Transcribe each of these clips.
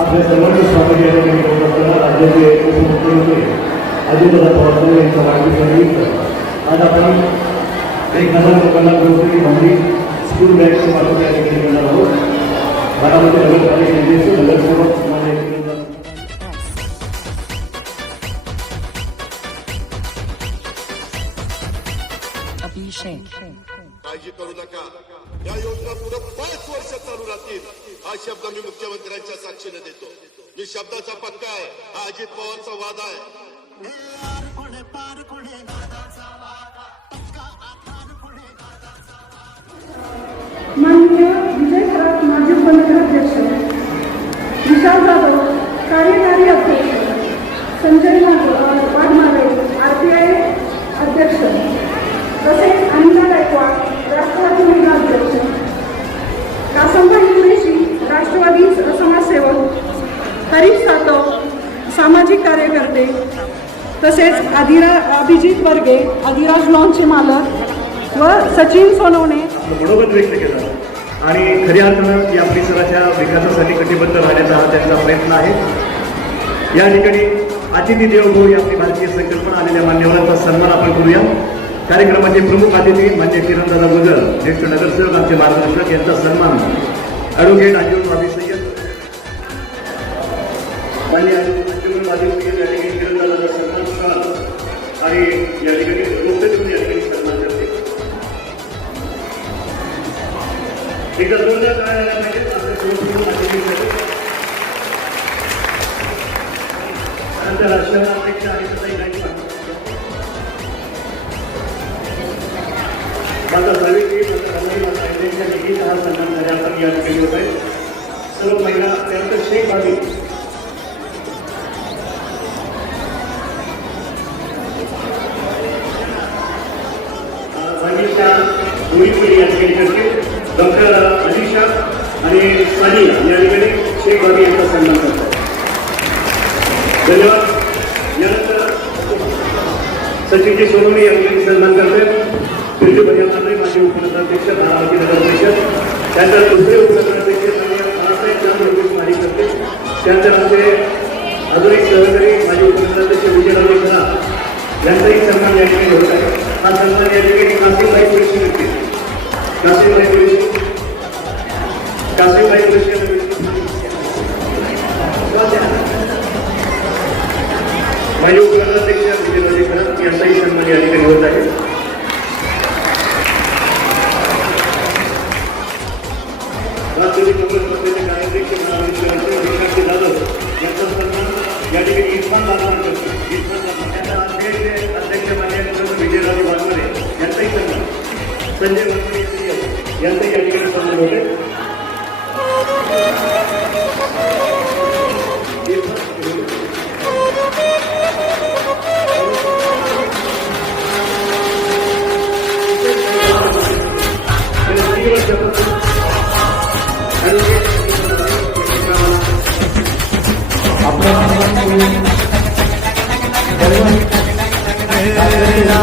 आपल्या सर्वांचे स्वागत या ठिकाणी करत असताना राज्याचे उपमुख्यमंत्री अजितदादा पवार साहेब यांच्या वाढदिवसानिमित्त आज आपण एक हजार लोकांना ग्रोसरी भांडी स्कूल बॅगचे वाटप या ठिकाणी करणार आहोत. बारामती नगरपालिकेचे नगरसेवक असतील हा शब्द मी मुख्यमंत्र्यांच्या साक्षीने देतो. मी शब्दाचा पक्का आहे. हा अजित पवारचा वादा आहे. तसेच अधिरा अभिजित वर्गे अधिराज लॉनचे मालक व सचिन सोनवणे. बरोबर मनोगत व्यक्त केलं. आणि खऱ्या अर्थानं या परिसराच्या विकासासाठी कटिबद्ध राहण्याचा हा त्यांचा प्रयत्न आहे. या ठिकाणी अतिथी देवभू ही आपली भारतीय संकल्पना आलेल्या मान्यवरांचा सन्मान आपण करूया. कार्यक्रमाचे प्रमुख अतिथी मान्य किरणदादा गुजर ज्येष्ठ नगरसेवक आमचे मार्गदर्शक यांचा सन्मान. ॲडव्होकेट अजित बाबी सय्यद मान्य अंजुमन माजी त्यानंतर राष्ट्रीय अध्यक्ष आणि सदाई गायकवाड सावित्री माता हा सन्मान सर्व महिला शेख मुळीपुरी या ठिकाणी डॉक्टर अनिशा आणि सनी या ठिकाणी शेख बाबी यांचा सन्मान करतो धन्यवाद. यानंतर सचिनजी सोनवणे या सन्मान करतात फिरते पर्यावरण माजी उपनगराध्यक्ष धारावती नगर परिषद त्यानंतर दुसरे उपनगराध्यक्ष बाळासाहेब चंद्र माजी करते त्यानंतर आमचे अजून एक सहकारी माजी उपनगराध्यक्ष विजयराव खरा यांचाही सन्मान या ठिकाणी होत आहे. हा सन्मान या ठिकाणी कासिमभाई पुरुषी कासिमबाई परिषद कासिमबाई परिषद यांचाही सन्मान या ठिकाणी होत आहे. राष्ट्रवादी काँग्रेस पक्षाचे कार्याध्यक्ष जाधव यांचा सन्मान या ठिकाणी इरफान दादा करतो. इरफान दादा त्यांना अध्यक्ष मान्य विजयराजे यांचाही सन्मान. संजय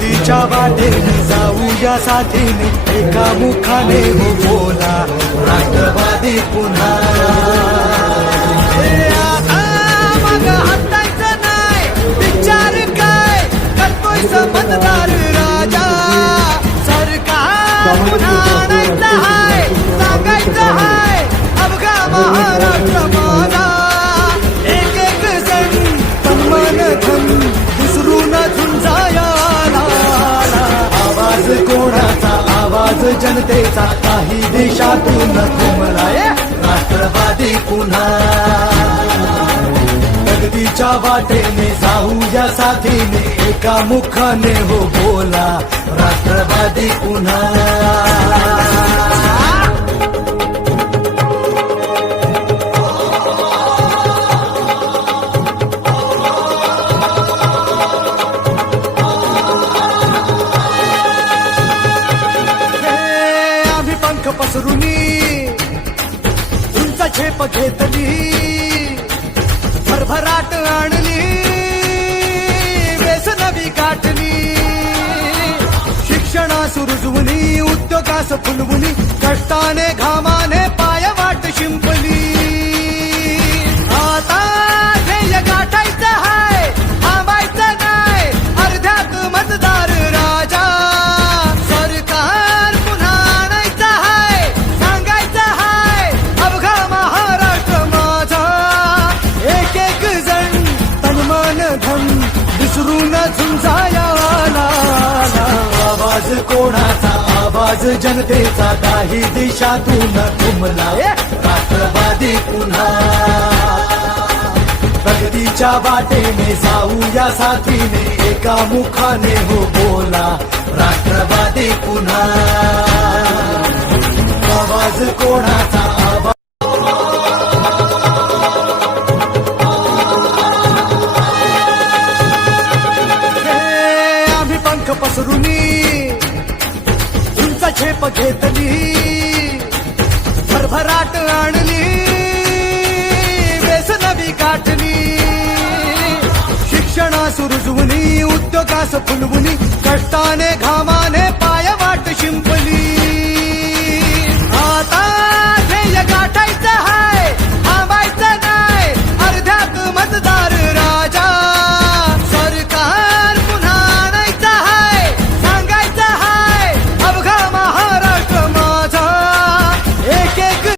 नदीच्या वाटेने जाऊया साथीने. एका मुखाने हो बोला. राष्ट्रवादी पुन्हा. जनतेचा काही देशातून घुमलाय राष्ट्रवादी पुन्हा. प्रगतीच्या वाटेने जाऊया साथीने एका मुखाने हो बोला राष्ट्रवादी पुन्हा. झेप घेतली भरभराट आणली व्यसनवी गाठली. शिक्षणास रुजवली उद्योगास फुलवली कष्टाने घामा आवाज जनतेचा काही दिशातून तुमला. राष्ट्रवादी पुन्हा. प्रगतीच्या वाटेने जाऊया साथीने एका मुखाने हो बोला. राष्ट्रवादी पुन्हा. आवाज कोणाचा? आवाज शिक्षणा फुलवुनी कष्टाने घा